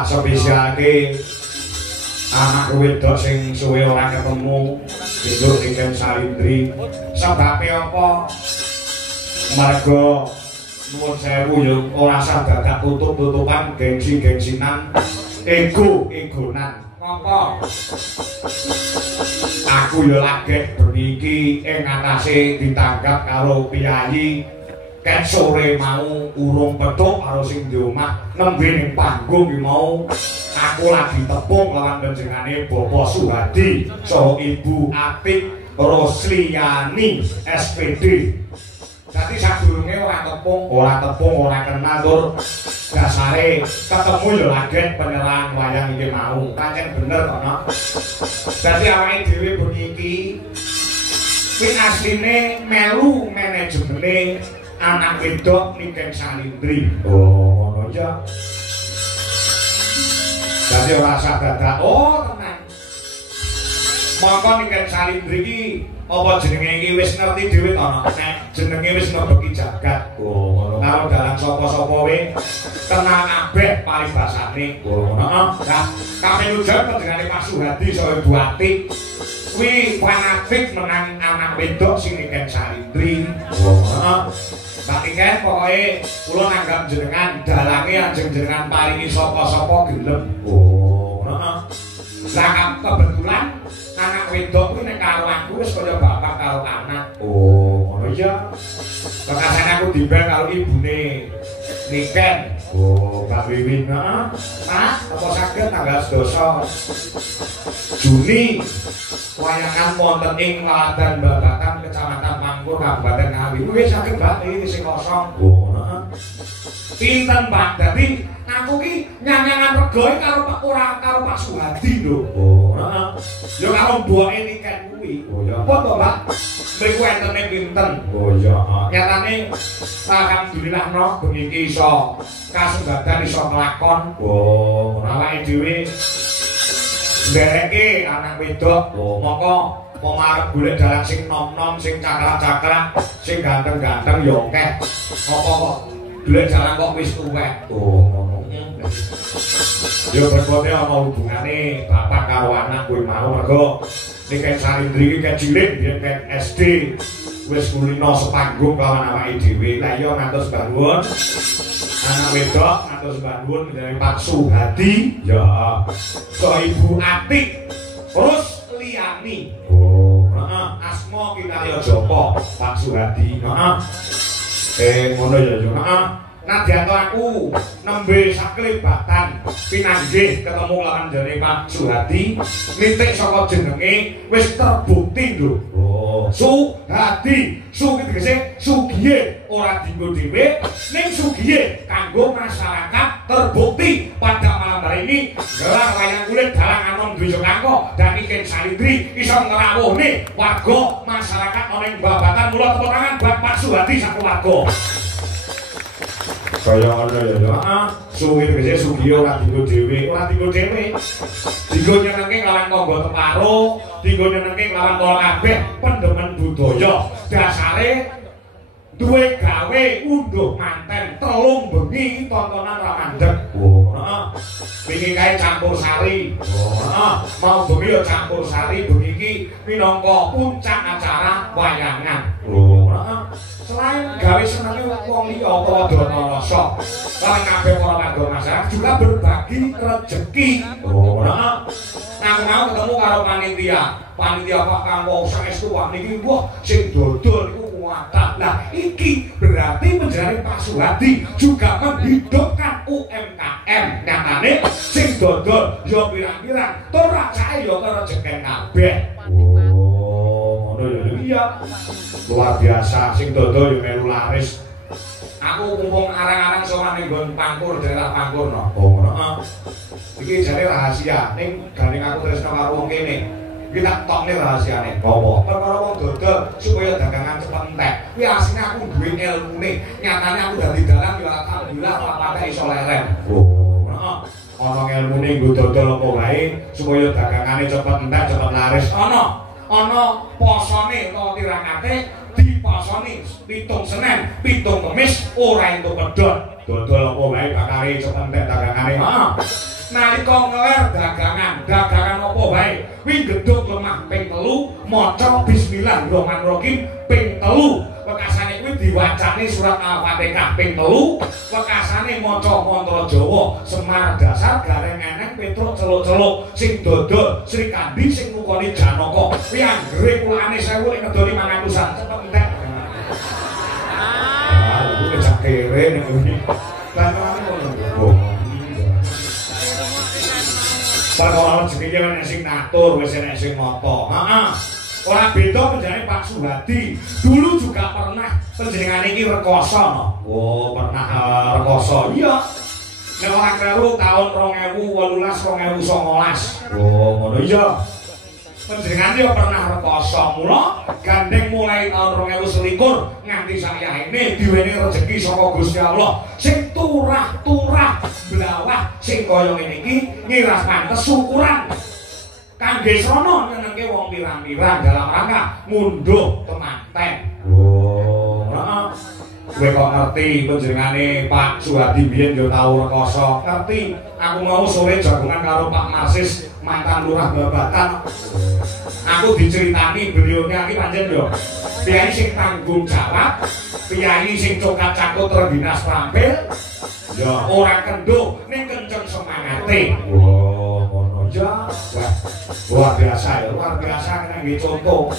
tak spesialke anak wedok sing suwe ora ketemu didur Niken Salindri. Sebabe apa? Mergo nuwun sewu yo ora usah dadak tutup-tutupan gengsi-gengsinan ego-egonan. Apa? Aku yo lagek bengi iki ing atase ditanggap karo piyayi. Ket sore mau urung petuk karo sing di omah nembe ning panggung iki mau aku lagi tepung lawan panjenengane Bapak Suhadi saha Ibu Atik Rosliani SPD. Dadi sadurunge ora tepung, ora kenal tur dasare ketemu yo laget penyerahan wayang iki mau. Pancen bener to, Nok. Dadi awake dhewe bengi iki pin asline melu manajemene anak wedok Niken Salindri. Oh, ngono ya. Dadi ora usah dadak. Oh, tenang. Mongko Niken Salindri iki apa jenenge iki wis ngerti dhewe to, Nek. Jenenge wis nebeki jagat. Oh, ngono. Karo dalang sapa-sapa wae tenang kabeh paribasane. Oh, ngono. Nah, kami nuju panjenengane Pak Suhadi saha Ibu Atik. Kuwi fanatik menang anak wedok sing Niken Salindri. Oh, ngono. Tapi kan pokoknya kula nanggap jenengan dalange anjing jenengan paringi sapa-sapa gelem. Oh, heeh. Lah kebetulan anak wedok kuwi nek karo aku wis kaya bapak karo anak. Oh, ngono ya. Kekasan aku dibel karo ibune Niken. Oh, Mbak Wiwin, heeh. Pak, apa saged tanggal 12 Juni wayangan wonten ing Laladan Babatan Kecamatan Mangkur Kabupaten Ngawi. Kuwi saged Mbak iki sing kosong. Oh, heeh. Pinten Pak? Dadi aku ki nyanyangan regoe karo Pak ora karo Pak Suhadi lho. Oh, heeh. Ya karo mboke Niken kuwi. Oh ya. Apa to, Pak? Mriku entene pinten? Oh ya. Nyatane alhamdulillah no bengi iki iso kasunggadan iso nglakon. Oh, awake dhewe ndereke anak wedok. Oh, mongko pemarep golek dalang sing nom-nom, sing cakrak-cakrak, sing ganteng-ganteng ya akeh. Apa kok golek dalang kok wis tuwek. Oh, ngono. Ya berkote ana hubungane bapak karo anak kuwi mau mergo Niken Salindri iki kecilik biyen ket SD wis kulino sepanggung lawan awake dhewe. Lah iya matur nuwun. Anak wedok matur nuwun dari Pak Suhadi ya so Ibu Atik Rosliani. Oh, heeh, asma kita ya Joko Pak Suhadi. Heeh. Ngono ya yo. Heeh. Nadyanto aku nembe saklebatan pinanggih ketemu lawan jane Pak Suhadi nitik saka jenenge wis terbukti lho. Oh, Suhadi, Sugi tegese sugiye ora dienggo dhewe ning sugiye kanggo masyarakat terbukti pada malam hari ini gelar wayang kulit dalang anom Dwi Sukangko dan Niken Salindri iso ngrawuhne warga masyarakat ana ing Babatan. Mula tepuk tangan buat Pak Suhadi sakeluarga. Kaya ngono ya yo. Heeh. Suwi tegese sugiyo ora dienggo dhewe, ora dienggo dhewe. Dienggo nyenengke lawan tangga teparo, dienggo nyenengke lawan kala kabeh pendemen budaya. Dasare duwe gawe unduh manten telung bengi tontonan ra mandeg. Oh, heeh. Wingi kae campur sari. Oh, heeh. Mau bengi yo campur sari bengi iki minangka puncak acara wayangan. Oh, heeh. selain gawe senenge wong liya utawa dana rasa lan kabeh para warga masyarakat juga berbagi rezeki. Oh, nah. Aku mau ketemu karo panitia Pak Kanggo saestu wah niki wah sing dodol niku kuwatah. Nah, iki berarti menjadi Pak Suhadi juga menghidupkan UMKM. Nyatane sing dodol yo pirang-pirang, tur racake yo rezekin kabeh. Oh, ngono ya iya. Luar biasa sing dodol yo melu laris. Aku mumpung arang-arang sowan ning nggon Pangkur, daerah Pangkur no. Oh, ngono. Iki jane rahasia ning gandeng aku tresno karo wong kene. Iki tak tokne rahasiane. Apa? Perkara wong dodol supaya dagangan cepet entek. Kuwi asline aku duwe ilmune. Nyatane aku dadi dalang ya alhamdulillah apa-apa iso leren. Oh, ngono. Ana ilmune nggo dodol apa wae supaya dagangane cepet entek, cepet laris. Ana posone utawa tirangate dipasoni pitung Senin, pitung Kamis ora entuk pedhot. Dodol apa wae bakare cepet entek dagangane. Nalika ngeler dagangan apa wae kuwi gedhog lemah ping 3 maca bismillahirrahmanirrahim ping 3 wekasane kuwi diwacani surat Al-Fatihah ping 3 wekasane maca mantra Jawa Semar Dasar Gareng Eneng Petruk Celuk-celuk sing dodol Sri Kandi sing ngukoni Janaka kuwi anggere kulane 1000 nek ngedoni 500-an cepet entek. Kuwi cak kere nek iki. Lan ngono. Perkara rezeki nek sing ngatur wis enek sing mata. Heeh. Ora beda penjane Pak Suhadi. Dulu juga pernah panjenengane iki rekoso no. Oh, pernah rekoso. Iya. Nek ora kleru tahun 2018 2019. Oh, ngono iya. Panjenengane yo pernah rekoso. Mula gandeng mulai tahun 2021 nganti sayaene diweni rezeki saka Gusti Allah sing turah-turah blawah sing kaya ngene iki ngiras pantes syukuran kangge srana nyenengke wong pirang-pirang dalam rangka ngunduh temanten. Oh, heeh. Kowe kok ngerti panjenengane Pak Suhadi biyen yo tau rekoso. Ngerti. Aku mau sore jagungan karo Pak Marsis mantan lurah Babatan. Aku diceritani beliaunya iki pancen yo piyai sing tanggung jawab, piyai sing cokat cakut terdinas tampil. Ya ora kendho ning kenceng semangate. Wah, ngono ya. Wah, luar biasa ya, luar biasa kena nggih contoh.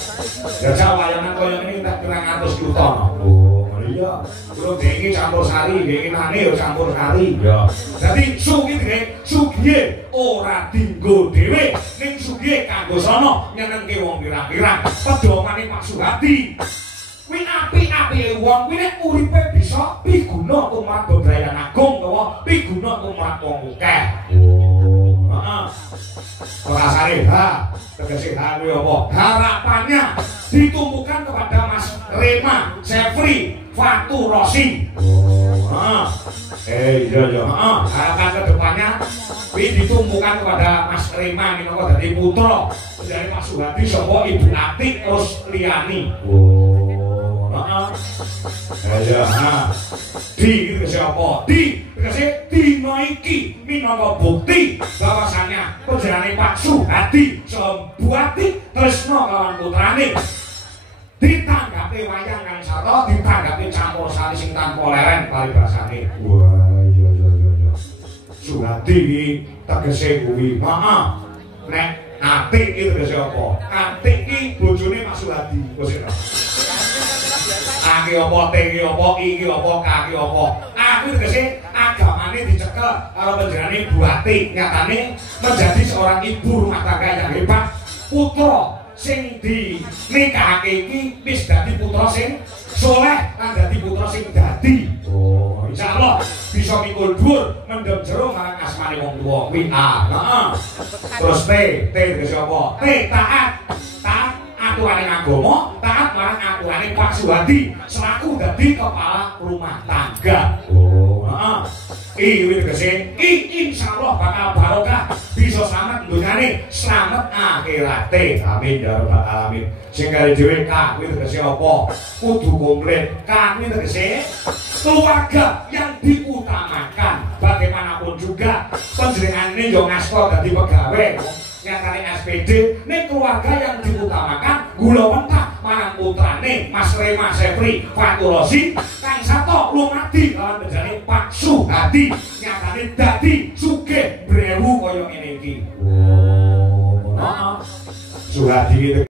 Ya wayangan kaya ngene tak 200 juta. Oh, ngono iya. Kulo dhewe campur sari, dhewe nane ya campur sari. Ya. Dadi sugihe ora dinggo dhewe, ning sugihe kanggo sono nyenengke wong pirang-pirang. Pedomane Pak Suhadi. Kuwi apik-apike wong kuwi nek uripe bisa piguna tumrap bebrayan agung utawa piguna tumrap wong akeh. Oh, heeh. Rasane tegese kuwi apa? Harapannya ditumpukan kepada Mas Rema Sefri Fatu Rosi. Oh, heeh. Iya, heeh. Harapan kedepannya kuwi ditumpukan kepada Mas Rema minangka dadi putra dari Pak Suhadi saka Ibu Atik terus liyani. Heeh. Ya, di siapa? Di dino iki minangka bukti bahwasannya panjenengane Pak Suhadi Sambuati tresna kawan putrane ditanggapi wayang kang sarta ditanggapi campur sari sing tanpa leren paribasane. Wah, iya. Suhadi iki tegese kuwi. Heeh. Nek Atik iki tegese apa? Atik iki bojone Pak Suhadi. Wis Aki apa, teki apa, iki apa, kaki apa. Aku tegese agamane dicekel karo panjenengane Bu Atik. Nyatane menjadi seorang ibu rumah tangga yang hebat. Putra sing dinikahake iki wis dadi putra sing soleh lan dadi putra sing dadi. Oh, insyaallah bisa mikul dhuwur mendem jero marang asmane wong tuwa kuwi. Heeh. Terus T tegese apa? T taat aturane agama, taat marang aturane Pak Suhadi selaku dadi kepala rumah tangga. Oh, heeh. Iki tegese insyaallah bakal barokah bisa selamat dunyane, selamat akhirate. Amin ya rabbal alamin. Sing kare dhewe K kuwi tegese apa? Kudu komplit. K kuwi tegese keluarga yang diutamakan. Bagaimanapun juga panjenengane yo ngasta dadi pegawai. Nyatane SPD ning keluarga yang diutamakan gula mentah marang putrane Mas Rema Sefri Faturasi kang sato lumadi lawan benjane Pak Suhadi nyatane dadi sugih brewu kaya ngene iki. Oh, Suhadi